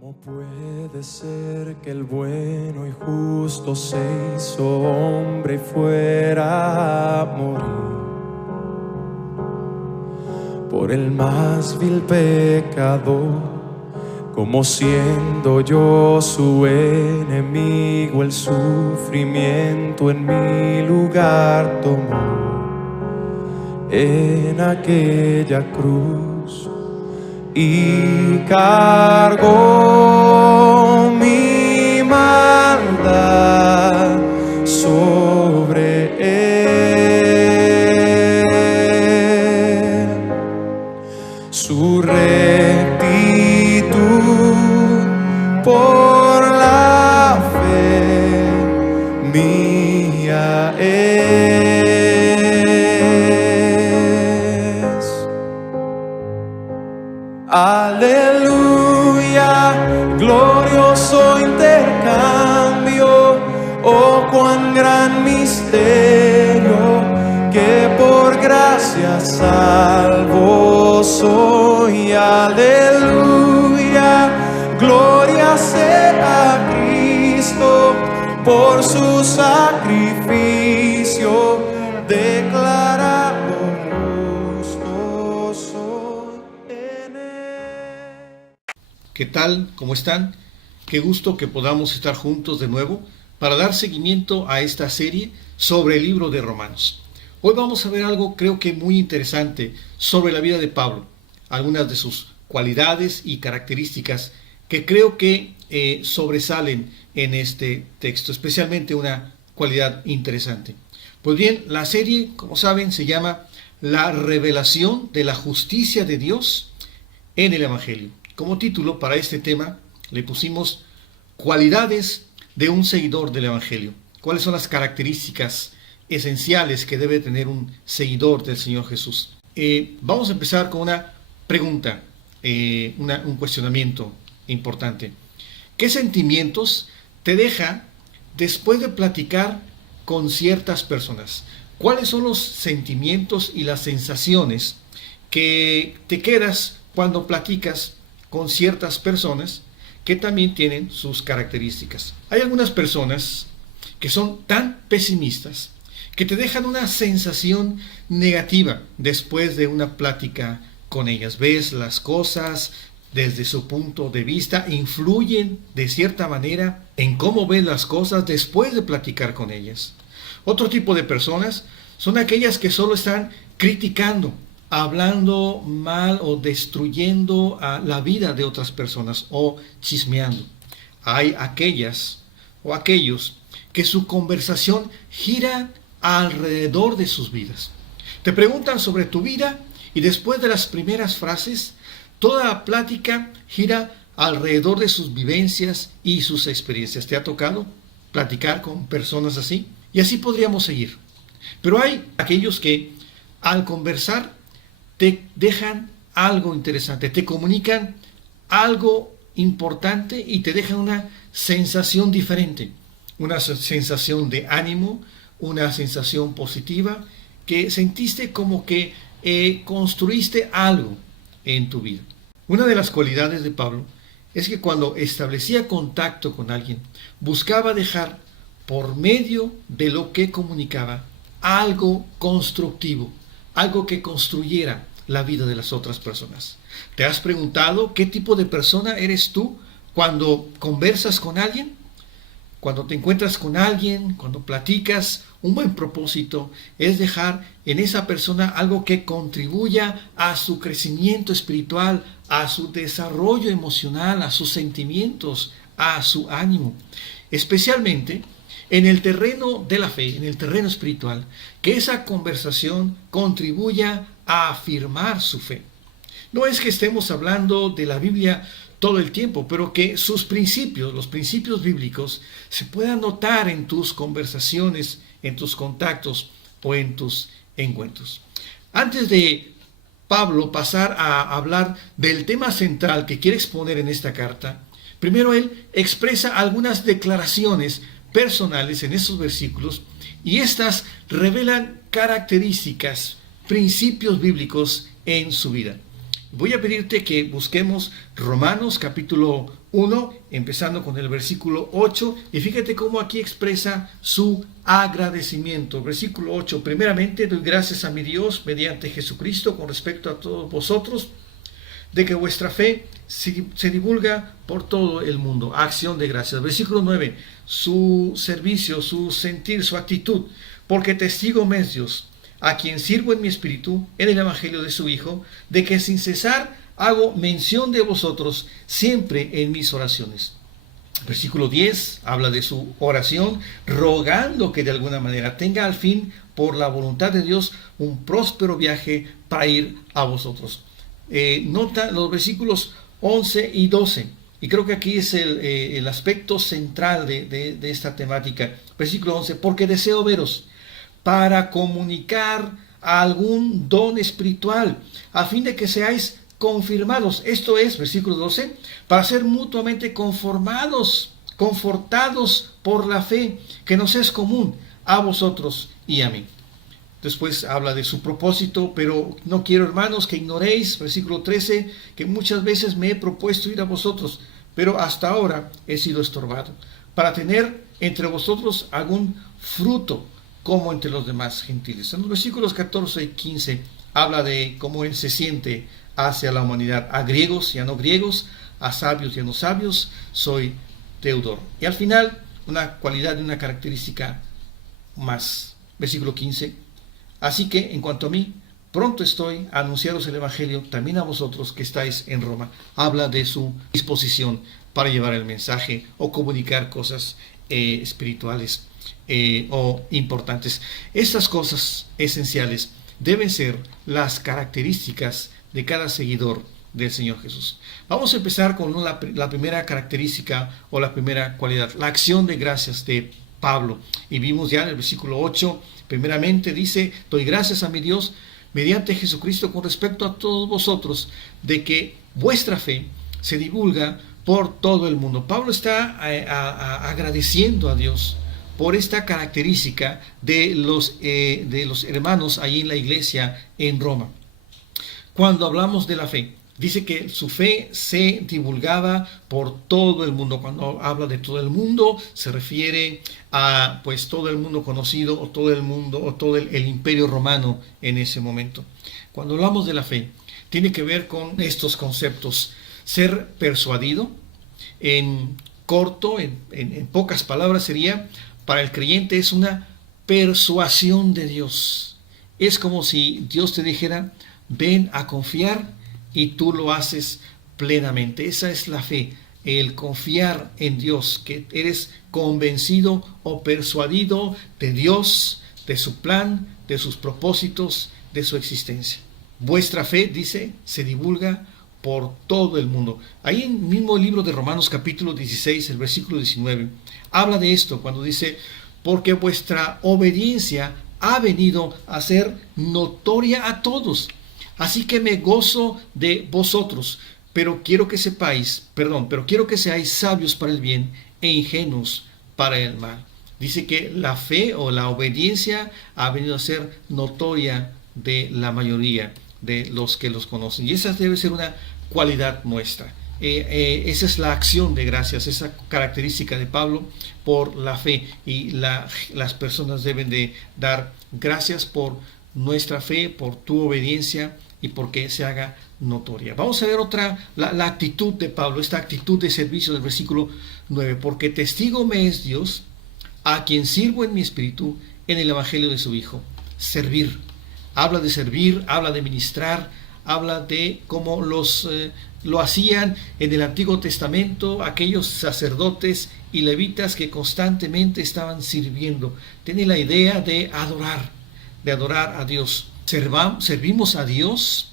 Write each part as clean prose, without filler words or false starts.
¿Cómo puede ser que el bueno y justo se hizo hombre y fuera a morir por el más vil pecador? Como siendo yo su enemigo, el sufrimiento en mi lugar tomó en aquella cruz y cargó mi maldad sobre él. Su rectitud por la fe mía es. Aleluya, glorioso intercambio, oh cuán gran misterio, que por gracia salvo soy. Aleluya, gloria sea a Cristo, por su sacrificio declarado justo soy en él. ¿Qué tal? ¿Cómo están? Qué gusto que podamos estar juntos de nuevo para dar seguimiento a esta serie sobre el libro de Romanos. Hoy vamos a ver algo creo que muy interesante sobre la vida de Pablo, algunas de sus cualidades y características que creo que sobresalen en este texto, especialmente una cualidad interesante. Pues bien, la serie, como saben, se llama La revelación de la justicia de Dios en el Evangelio. Como título para este tema le pusimos cualidades de un seguidor del Evangelio. ¿Cuáles son las características esenciales que debe tener un seguidor del Señor Jesús? Vamos a empezar con una pregunta, un cuestionamiento importante. ¿Qué sentimientos te deja después de platicar con ciertas personas? ¿Cuáles son los sentimientos y las sensaciones que te quedas cuando platicas con ciertas personas que también tienen sus características? Hay algunas personas que son tan pesimistas que te dejan una sensación negativa después de una plática con ellas. Ves las cosas desde su punto de vista, influyen de cierta manera en cómo ves las cosas después de platicar con ellas. Otro tipo de personas son aquellas que solo están criticando, hablando mal o destruyendo la vida de otras personas o chismeando. Hay aquellas o aquellos que su conversación gira alrededor de sus vidas. Te preguntan sobre tu vida y después de las primeras frases, toda la plática gira alrededor de sus vivencias y sus experiencias. ¿Te ha tocado platicar con personas así? Y así podríamos seguir. Pero hay aquellos que al conversar te dejan algo interesante, te comunican algo importante y te dejan una sensación diferente, una sensación de ánimo, una sensación positiva, que sentiste como que construiste algo en tu vida. Una de las cualidades de Pablo es que cuando establecía contacto con alguien, buscaba dejar por medio de lo que comunicaba algo constructivo, algo que construyera la vida de las otras personas. ¿Te has preguntado qué tipo de persona eres tú cuando conversas con alguien? Cuando te encuentras con alguien, cuando platicas, un buen propósito es dejar en esa persona algo que contribuya a su crecimiento espiritual, a su desarrollo emocional, a sus sentimientos, a su ánimo. Especialmente en el terreno de la fe, en el terreno espiritual, que esa conversación contribuya a afirmar su fe. No es que estemos hablando de la Biblia todo el tiempo, pero que sus principios, los principios bíblicos, se puedan notar en tus conversaciones, en tus contactos o en tus encuentros. Antes de Pablo pasar a hablar del tema central que quiere exponer en esta carta, primero él expresa algunas declaraciones personales en esos versículos y estas revelan características, principios bíblicos en su vida. Voy a pedirte que busquemos Romanos capítulo 1, empezando con el versículo 8, y fíjate cómo aquí expresa su agradecimiento. Versículo 8, primeramente doy gracias a mi Dios mediante Jesucristo con respecto a todos vosotros, de que vuestra fe se divulga por todo el mundo. Acción de gracias. Versículo 9, su servicio, su sentir, su actitud, porque testigo me es Dios, a quien sirvo en mi espíritu, en el evangelio de su Hijo, de que sin cesar hago mención de vosotros siempre en mis oraciones. Versículo 10 habla de su oración, rogando que de alguna manera tenga al fin, por la voluntad de Dios, un próspero viaje para ir a vosotros. Nota los versículos 11 y 12, y creo que aquí es el aspecto central de esta temática. Versículo 11, porque deseo veros para comunicar algún don espiritual, a fin de que seáis confirmados. Esto es, versículo 12, para ser mutuamente confortados por la fe que nos es común a vosotros y a mí. Después habla de su propósito, pero no quiero, hermanos, que ignoréis, versículo 13, que muchas veces me he propuesto ir a vosotros, pero hasta ahora he sido estorbado, para tener entre vosotros algún fruto, como entre los demás gentiles. En los versículos 14 y 15 habla de cómo él se siente hacia la humanidad, a griegos y a no griegos, a sabios y a no sabios, soy deudor. Y al final, una cualidad y una característica más. Versículo 15, así que en cuanto a mí, pronto estoy a anunciaros el evangelio también a vosotros que estáis en Roma. Habla de su disposición para llevar el mensaje o comunicar cosas espirituales o importantes. Estas cosas esenciales deben ser las características de cada seguidor del Señor Jesús. Vamos a empezar con la primera característica o la primera cualidad, la acción de gracias de Pablo. Y vimos ya en el versículo 8, primeramente dice, doy gracias a mi Dios mediante Jesucristo con respecto a todos vosotros, de que vuestra fe se divulga por todo el mundo. Pablo está agradeciendo a Dios por esta característica de los hermanos ahí en la iglesia en Roma. Cuando hablamos de la fe, dice que su fe se divulgaba por todo el mundo. Cuando habla de todo el mundo, se refiere a pues todo el mundo conocido o todo el mundo o todo el imperio romano en ese momento. Cuando hablamos de la fe, tiene que ver con estos conceptos. Ser persuadido, en corto, en pocas palabras sería, para el creyente es una persuasión de Dios. Es como si Dios te dijera, ven a confiar, y tú lo haces plenamente. Esa es la fe, el confiar en Dios, que eres convencido o persuadido de Dios, de su plan, de sus propósitos, de su existencia. Vuestra fe, dice, se divulga por todo el mundo. Ahí en el mismo libro de Romanos capítulo 16, el versículo 19, habla de esto cuando dice, porque vuestra obediencia ha venido a ser notoria a todos. Así que me gozo de vosotros, pero quiero que seáis sabios para el bien e ingenuos para el mal. Dice que la fe o la obediencia ha venido a ser notoria de la mayoría de los que los conocen. Y esa debe ser una cualidad nuestra. Esa es la acción de gracias, esa característica de Pablo por la fe. Y las personas deben de dar gracias por nuestra fe, por tu obediencia y porque se haga notoria. Vamos a ver la actitud de Pablo, esta actitud de servicio del versículo 9. Porque testigo me es Dios, a quien sirvo en mi espíritu, en el evangelio de su Hijo. Servir. Habla de servir, habla de ministrar, habla de cómo lo hacían en el Antiguo Testamento aquellos sacerdotes y levitas que constantemente estaban sirviendo. Tiene la idea de adorar a Dios. Servimos a Dios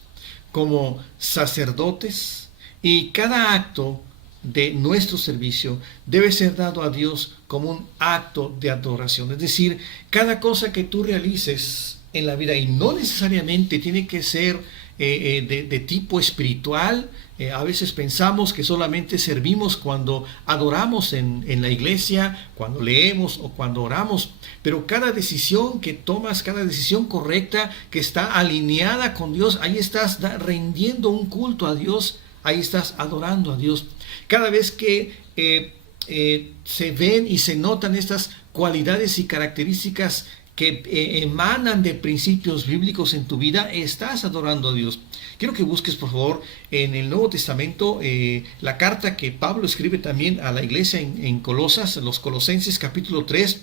como sacerdotes y cada acto de nuestro servicio debe ser dado a Dios como un acto de adoración. Es decir, cada cosa que tú realices en la vida, y no necesariamente tiene que ser de tipo espiritual. A veces pensamos que solamente servimos cuando adoramos en la iglesia, cuando leemos o cuando oramos, pero cada decisión que tomas, cada decisión correcta que está alineada con Dios, ahí estás rindiendo un culto a Dios, ahí estás adorando a Dios. Cada vez que se ven y se notan estas cualidades y características que emanan de principios bíblicos en tu vida, estás adorando a Dios. Quiero que busques, por favor, en el Nuevo Testamento la carta que Pablo escribe también a la iglesia en Colosas, en los Colosenses capítulo 3,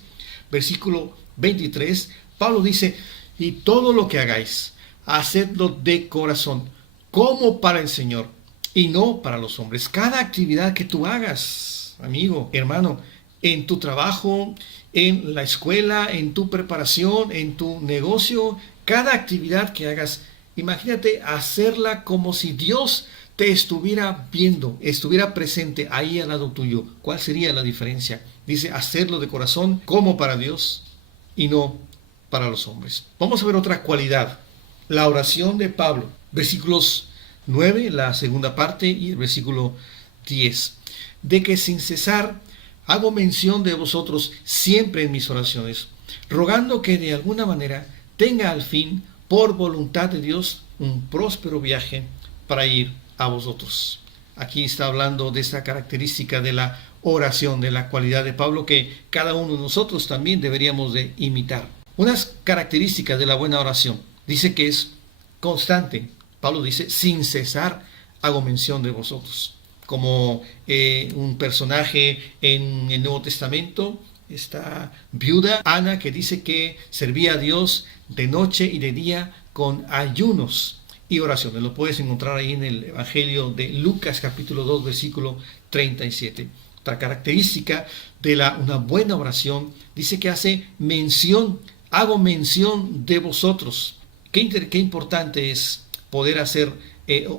versículo 23. Pablo dice: y todo lo que hagáis, hacedlo de corazón, como para el Señor, y no para los hombres. Cada actividad que tú hagas, amigo, hermano, en tu trabajo, en la escuela, en tu preparación, en tu negocio, cada actividad que hagas, imagínate hacerla como si Dios te estuviera viendo, estuviera presente ahí al lado tuyo. ¿Cuál sería la diferencia? Dice: hacerlo de corazón como para Dios y no para los hombres. Vamos a ver otra cualidad, la oración de Pablo. Versículos 9, la segunda parte, y el versículo 10. De que sin cesar hago mención de vosotros siempre en mis oraciones, rogando que de alguna manera tenga al fin, por voluntad de Dios, un próspero viaje para ir a vosotros. Aquí está hablando de esta característica de la oración, de la cualidad de Pablo, que cada uno de nosotros también deberíamos de imitar. Unas características de la buena oración, dice que es constante. Pablo dice: sin cesar hago mención de vosotros. Como un personaje en el Nuevo Testamento, esta viuda Ana, que dice que servía a Dios de noche y de día con ayunos y oraciones. Lo puedes encontrar ahí en el Evangelio de Lucas capítulo 2 versículo 37. Otra característica de una buena oración, dice que hace mención, hago mención de vosotros. Qué importante es poder hacer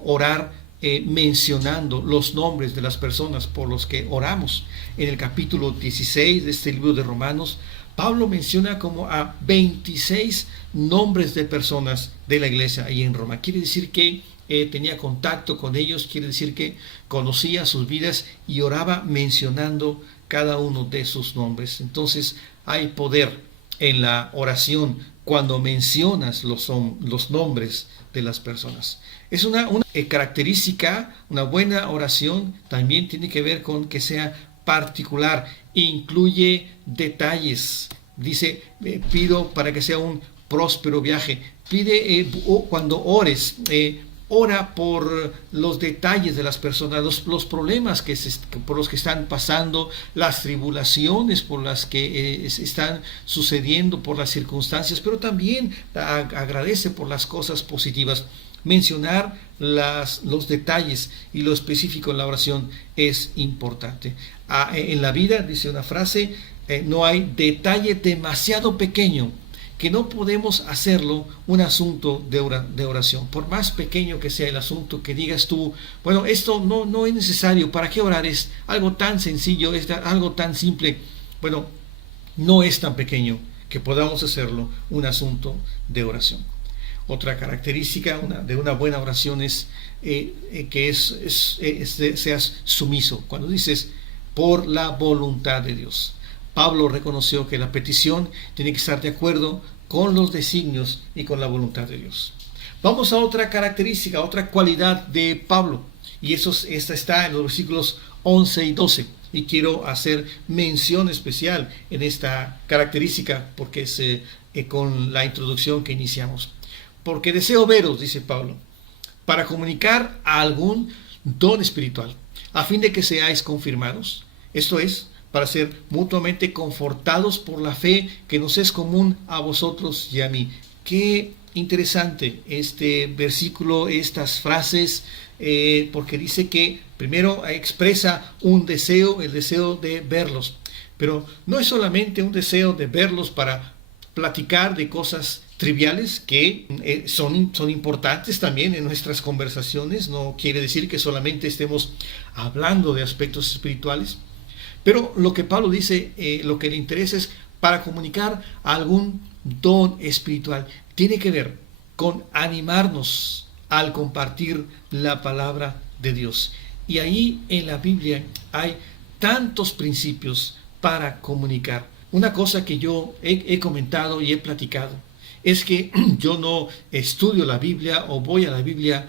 orar mencionando los nombres de las personas por los que oramos. En el capítulo 16 de este libro de Romanos, Pablo menciona como a 26 nombres de personas de la iglesia ahí en Roma. Quiere decir que tenía contacto con ellos, quiere decir que conocía sus vidas y oraba mencionando cada uno de sus nombres. Entonces hay poder en la oración cuando mencionas los nombres de las personas. Es una característica, una buena oración también tiene que ver con que sea particular, incluye detalles. Dice: pido para que sea un próspero viaje. Pide cuando ores, ora por los detalles de las personas, los problemas por los que están pasando, las tribulaciones por las que están sucediendo, por las circunstancias, pero también agradece por las cosas positivas. Mencionar los detalles y lo específico en la oración es importante. En la vida, dice una frase, no hay detalle demasiado pequeño que no podemos hacerlo un asunto de oración. Por más pequeño que sea el asunto, que digas tú: bueno, esto no es necesario, ¿para qué orar? Es algo tan sencillo, es algo tan simple. Bueno, no es tan pequeño que podamos hacerlo un asunto de oración. Otra característica de una buena oración es que seas sumiso. Cuando dices: por la voluntad de Dios. Pablo reconoció que la petición tiene que estar de acuerdo con los designios y con la voluntad de Dios. Vamos a otra característica, otra cualidad de Pablo, y esta está en los versículos 11 y 12. Y quiero hacer mención especial en esta característica porque es con la introducción que iniciamos. Porque deseo veros, dice Pablo, para comunicar algún don espiritual, a fin de que seáis confirmados. Esto es, para ser mutuamente confortados por la fe que nos es común a vosotros y a mí. Qué interesante este versículo, estas frases, porque dice que primero expresa un deseo, el deseo de verlos. Pero no es solamente un deseo de verlos para platicar de cosas triviales que son importantes también en nuestras conversaciones. No quiere decir que solamente estemos hablando de aspectos espirituales. Pero lo que Pablo dice, lo que le interesa es para comunicar algún don espiritual. Tiene que ver con animarnos al compartir la palabra de Dios. Y ahí en la Biblia hay tantos principios para comunicar. Una cosa que yo he comentado y he platicado es que yo no estudio la Biblia o voy a la Biblia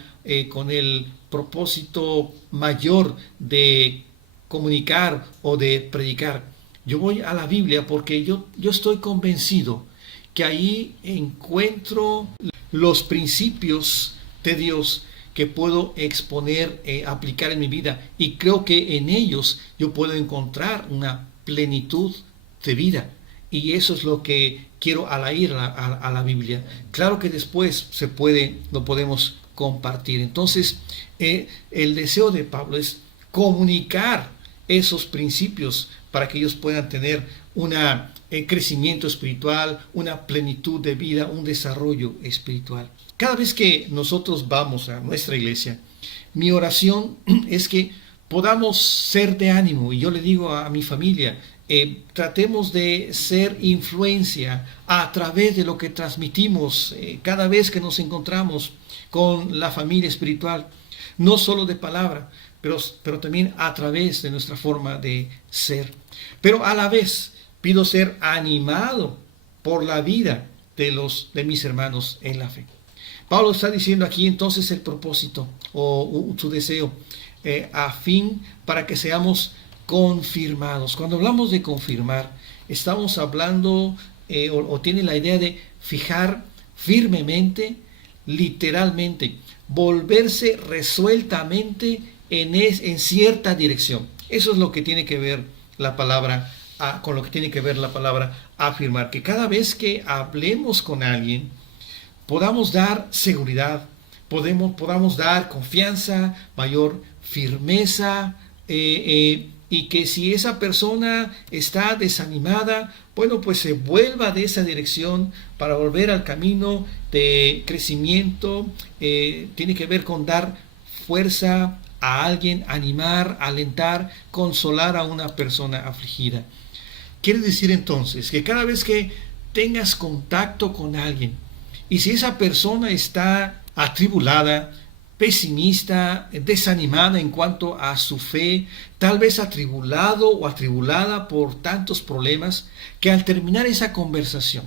con el propósito mayor de comunicar o de predicar. Yo voy a la Biblia porque yo estoy convencido que ahí encuentro los principios de Dios que puedo exponer, aplicar en mi vida, y creo que en ellos yo puedo encontrar una plenitud de vida. Y eso es lo que quiero al ir a la Biblia. Claro que después lo podemos compartir. Entonces, el deseo de Pablo es comunicar esos principios para que ellos puedan tener un crecimiento espiritual, una plenitud de vida, un desarrollo espiritual. Cada vez que nosotros vamos a nuestra iglesia, mi oración es que podamos ser de ánimo, y yo le digo a mi familia, tratemos de ser influencia a través de lo que transmitimos cada vez que nos encontramos con la familia espiritual, no solo de palabra, pero también a través de nuestra forma de ser. Pero a la vez pido ser animado por la vida de mis hermanos en la fe. Pablo está diciendo aquí entonces el propósito o su deseo a fin para que seamos confirmados. Cuando hablamos de confirmar, estamos hablando o tiene la idea de fijar firmemente, literalmente, volverse resueltamente en cierta dirección. Eso es lo que tiene que ver la palabra, con lo que tiene que ver la palabra afirmar. Que cada vez que hablemos con alguien, podamos dar seguridad, podamos dar confianza, mayor firmeza, y que si esa persona está desanimada, bueno, pues se vuelva de esa dirección para volver al camino de crecimiento. Tiene que ver con dar fuerza a alguien, animar, alentar, consolar a una persona afligida. Quiere decir entonces que cada vez que tengas contacto con alguien, y si esa persona está atribulada, pesimista, desanimada en cuanto a su fe, tal vez atribulado o atribulada por tantos problemas, que al terminar esa conversación,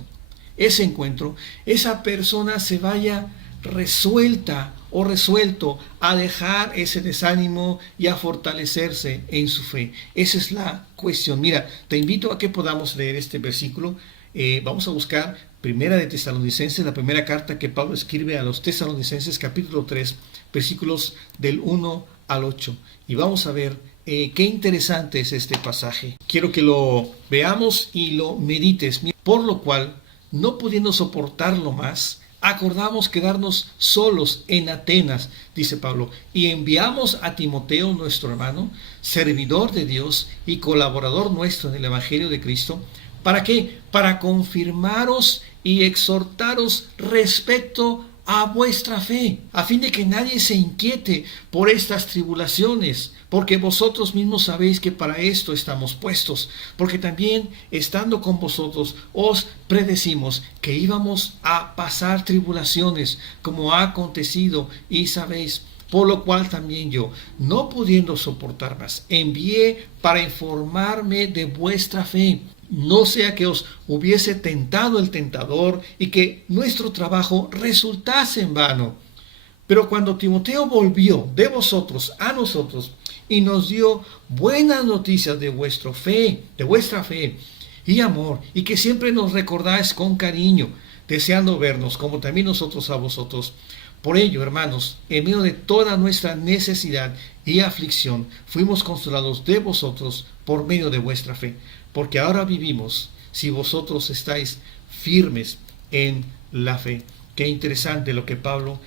ese encuentro, esa persona se vaya resuelta o resuelto a dejar ese desánimo y a fortalecerse en su fe. Esa es la cuestión. Mira, te invito a que podamos leer este versículo. Vamos a buscar Primera de Tesalonicenses, la primera carta que Pablo escribe a los Tesalonicenses, capítulo 3, versículos del 1 al 8. Y vamos a ver qué interesante es este pasaje. Quiero que lo veamos y lo medites. Por lo cual, no pudiendo soportarlo más, acordamos quedarnos solos en Atenas, dice Pablo, y enviamos a Timoteo, nuestro hermano, servidor de Dios y colaborador nuestro en el Evangelio de Cristo. ¿Para qué? Para confirmaros y exhortaros respecto a vuestra fe, a fin de que nadie se inquiete por estas tribulaciones, porque vosotros mismos sabéis que para esto estamos puestos, porque también estando con vosotros os predecimos que íbamos a pasar tribulaciones, como ha acontecido y sabéis. Por lo cual también yo, no pudiendo soportar más, envié para informarme de vuestra fe, no sea que os hubiese tentado el tentador y que nuestro trabajo resultase en vano. Pero cuando Timoteo volvió de vosotros a nosotros y nos dio buenas noticias de vuestra fe y amor, y que siempre nos recordáis con cariño, deseando vernos como también nosotros a vosotros. Por ello, hermanos, en medio de toda nuestra necesidad y aflicción, fuimos consolados de vosotros por medio de vuestra fe. Porque ahora vivimos si vosotros estáis firmes en la fe. Qué interesante lo que Pablo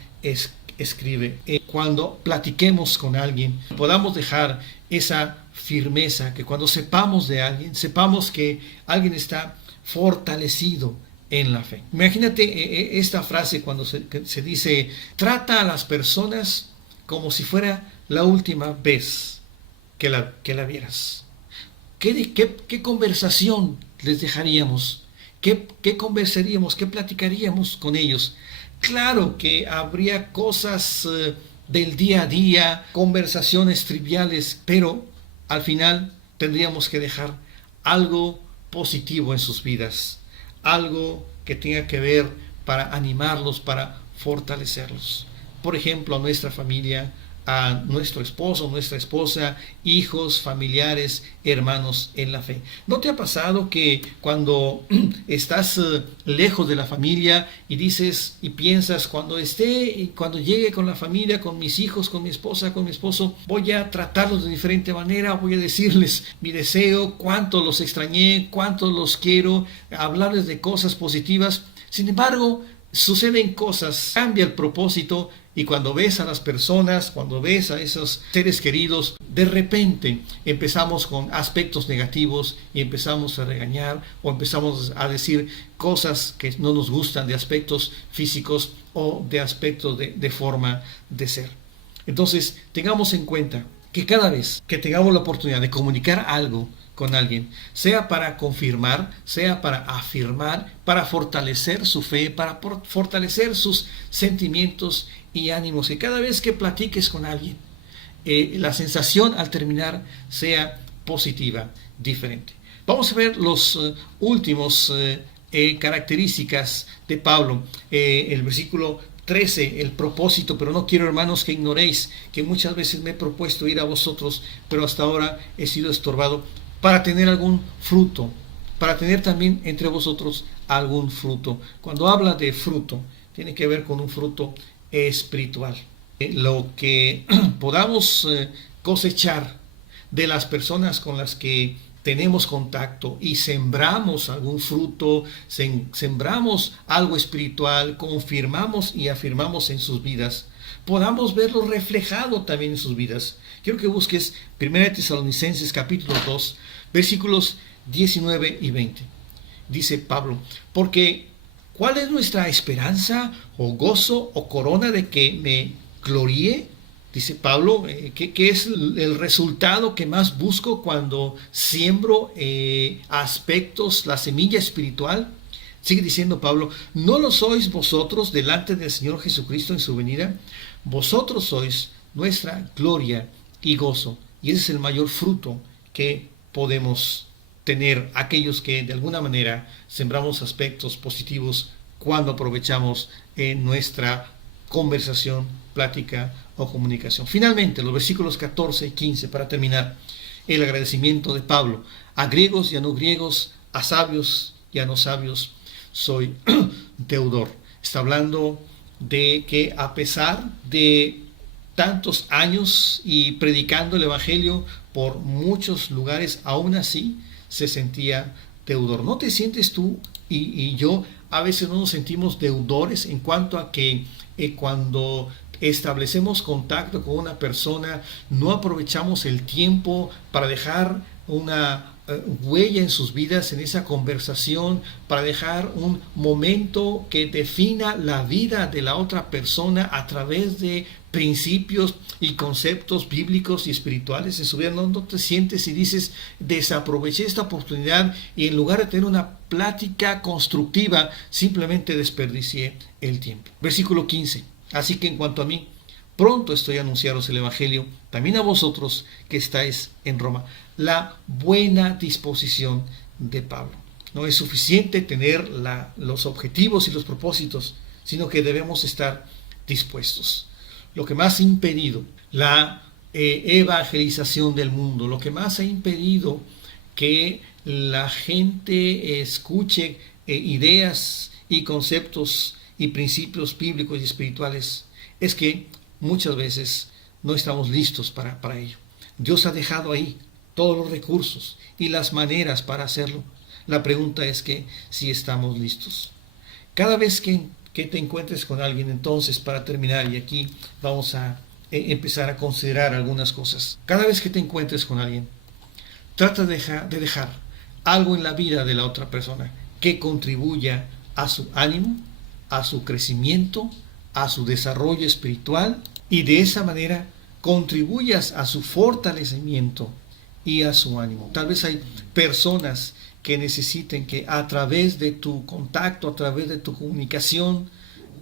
escribe. Cuando platiquemos con alguien, podamos dejar esa firmeza, que cuando sepamos de alguien, sepamos que alguien está fortalecido en la fe. Imagínate esta frase cuando se dice, trata a las personas como si fuera la última vez que la vieras. ¿Qué conversación les dejaríamos? ¿Qué conversaríamos? ¿Qué platicaríamos con ellos? Claro que habría cosas del día a día, conversaciones triviales, pero al final tendríamos que dejar algo positivo en sus vidas, algo que tenga que ver para animarlos, para fortalecerlos. Por ejemplo, a nuestra familia, a nuestro esposo, nuestra esposa, hijos, familiares, hermanos en la fe. ¿No te ha pasado que cuando estás lejos de la familia y dices y piensas, cuando llegue con la familia, con mis hijos, con mi esposa, con mi esposo, voy a tratarlos de diferente manera, voy a decirles mi deseo, cuánto los extrañé, cuánto los quiero, hablarles de cosas positivas? Sin embargo, suceden cosas, cambia el propósito, y cuando ves a las personas, cuando ves a esos seres queridos, de repente empezamos con aspectos negativos y empezamos a regañar o empezamos a decir cosas que no nos gustan de aspectos físicos o de aspectos de forma de ser. Entonces, tengamos en cuenta que cada vez que tengamos la oportunidad de comunicar algo con alguien, sea para confirmar, sea para afirmar, para fortalecer su fe, para fortalecer sus sentimientos y ánimos, que cada vez que platiques con alguien, la sensación al terminar sea positiva, diferente. Vamos a ver los últimos características de Pablo. El versículo 13, el propósito, pero no quiero, hermanos, que ignoréis que muchas veces me he propuesto ir a vosotros, pero hasta ahora he sido estorbado, para tener algún fruto, para tener también entre vosotros algún fruto. Cuando habla de fruto, tiene que ver con un fruto espiritual. Lo que podamos cosechar de las personas con las que tenemos contacto y sembramos algún fruto, sembramos algo espiritual, confirmamos y afirmamos en sus vidas, podamos verlo reflejado también en sus vidas. Quiero que busques 1 Tesalonicenses capítulo 2, versículos 19 y 20. Dice Pablo, porque ¿cuál es nuestra esperanza o gozo o corona de que me gloríe? Dice Pablo, ¿qué es el resultado que más busco cuando siembro aspectos, la semilla espiritual? Sigue diciendo Pablo, ¿no lo sois vosotros delante del Señor Jesucristo en su venida? Vosotros sois nuestra gloria y gozo. Y ese es el mayor fruto que podemos tener aquellos que de alguna manera sembramos aspectos positivos cuando aprovechamos nuestra conversación, plática o comunicación. Finalmente, los versículos 14 y 15, para terminar, el agradecimiento de Pablo a griegos y a no griegos, a sabios y a no sabios, soy deudor. Está hablando de que a pesar de tantos años y predicando el evangelio por muchos lugares, aún así se sentía deudor. ¿No te sientes tú y yo a veces no nos sentimos deudores en cuanto a que cuando establecemos contacto con una persona no aprovechamos el tiempo para dejar una huella en sus vidas, en esa conversación, para dejar un momento que defina la vida de la otra persona a través de principios y conceptos bíblicos y espirituales en su vida? No te sientes y dices, desaproveché esta oportunidad y en lugar de tener una plática constructiva, simplemente desperdicié el tiempo. Versículo 15. Así que en cuanto a mí, pronto estoy a anunciaros el evangelio, también a vosotros que estáis en Roma. La buena disposición de Pablo. No es suficiente tener los objetivos y los propósitos, sino que debemos estar dispuestos. Lo que más ha impedido la evangelización del mundo, lo que más ha impedido que la gente escuche ideas y conceptos y principios bíblicos y espirituales, es que muchas veces no estamos listos para ello. Dios ha dejado ahí todos los recursos y las maneras para hacerlo. La pregunta es que si estamos listos. Cada vez que te encuentres con alguien, entonces, para terminar, y aquí vamos a empezar a considerar algunas cosas. Cada vez que te encuentres con alguien, trata de dejar algo en la vida de la otra persona que contribuya a su ánimo, a su crecimiento, a su desarrollo espiritual, y de esa manera contribuyas a su fortalecimiento y a su ánimo. Tal vez hay personas que necesiten que a través de tu contacto, a través de tu comunicación,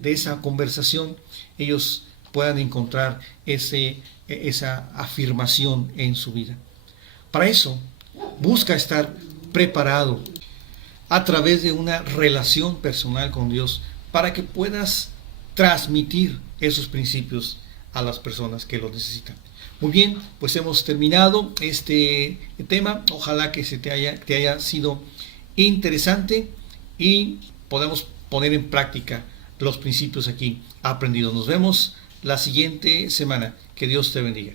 de esa conversación ellos puedan encontrar esa afirmación en su vida. Para eso, busca estar preparado a través de una relación personal con Dios para que puedas transmitir esos principios a las personas que lo necesitan. Muy bien, pues hemos terminado este tema. Ojalá que te haya sido interesante y podamos poner en práctica los principios aquí aprendidos. Nos vemos la siguiente semana. Que Dios te bendiga.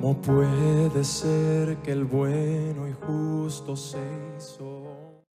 ¿Cómo puede ser que el bueno y justo se hizo